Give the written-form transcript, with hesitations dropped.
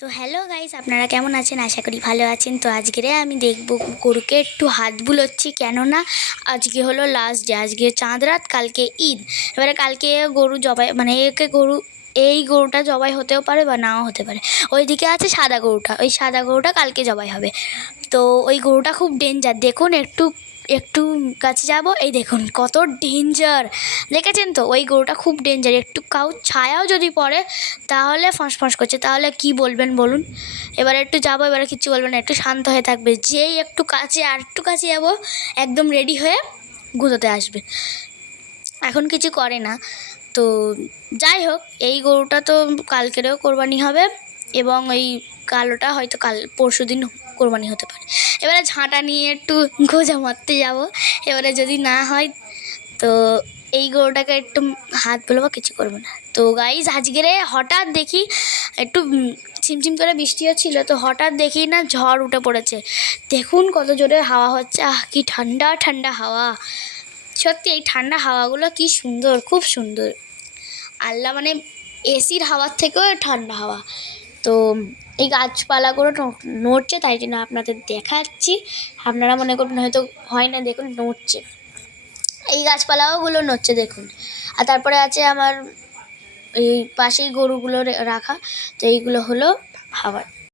তো hello guys, আপনারা কেমন আছেন? আশা করি ভালো আছেন। তো আজকে আমি দেখব গরুকে একটু হাত বুলোচ্ছি, কেননা আজকে হলো লাস্ট ডে। আজকে চাঁদ রাত, কালকে ঈদ। এবারে কালকে গরু জবাই, মানে এই গরুটা জবাই হতেও পারে বা নাও হতে পারে। ওইদিকে আছে সাদা গরুটা, ওই সাদা গরুটা কালকে জবাই হবে। তো ওই গরুটা খুব ডেঞ্জার, দেখুন একটু একটু কাছে যাব, এই দেখুন কত ডেঞ্জার, দেখেছেন তো? ওই গরুটা খুব ডেঞ্জার, একটু ছায়াও যদি পড়ে তাহলে ফঁস করছে, তাহলে কি বলবেন বলুন? এবারে একটু যাবো, এবারে কিচ্ছু বলবেন না, একটু শান্ত হয়ে থাকবে। যেই একটু কাছে, আর একটু কাছে যাবো, একদম রেডি হয়ে গুঁতোতে আসবে। এখন কিছু করে না। তো যাই হোক, এই গরুটা তো কালকেরেও কোরবানি হবে, এবং ওই কালোটা হয়তো পরশু দিন কোরবানি হতে পারে। এবারে ঝাঁটা নিয়ে একটু গোজা মারতে যাব। এবারে যদি না হয় তো এই গরুটাকে একটু হাত বলবো, কিছু করবো না। তো গাইজ আজকের হঠাৎ দেখি একটু ছিমছিম করে বৃষ্টি হচ্ছিল, তো হঠাৎ দেখি না ঝড় উঠে পড়েছে। দেখুন কত জোরে হাওয়া হচ্ছে, কি ঠান্ডা ঠান্ডা হাওয়া। সত্যি এই ঠান্ডা হাওয়াগুলো কি সুন্দর, খুব সুন্দর। আল্লাহ মানে এসির হাওয়ার থেকেও ঠান্ডা হাওয়া। তো এই গাছপালাগুলো নড়ছে, তাই জন্য আপনাদের দেখাচ্ছি। আপনারা মনে করবেন হয়তো হয় না, দেখুন নড়ছে, এই গাছপালাগুলো নড়ছে দেখুন। আর তারপরে আছে আমার এই পাশেই গরুগুলো রাখা, তো এইগুলো হলো খাবার।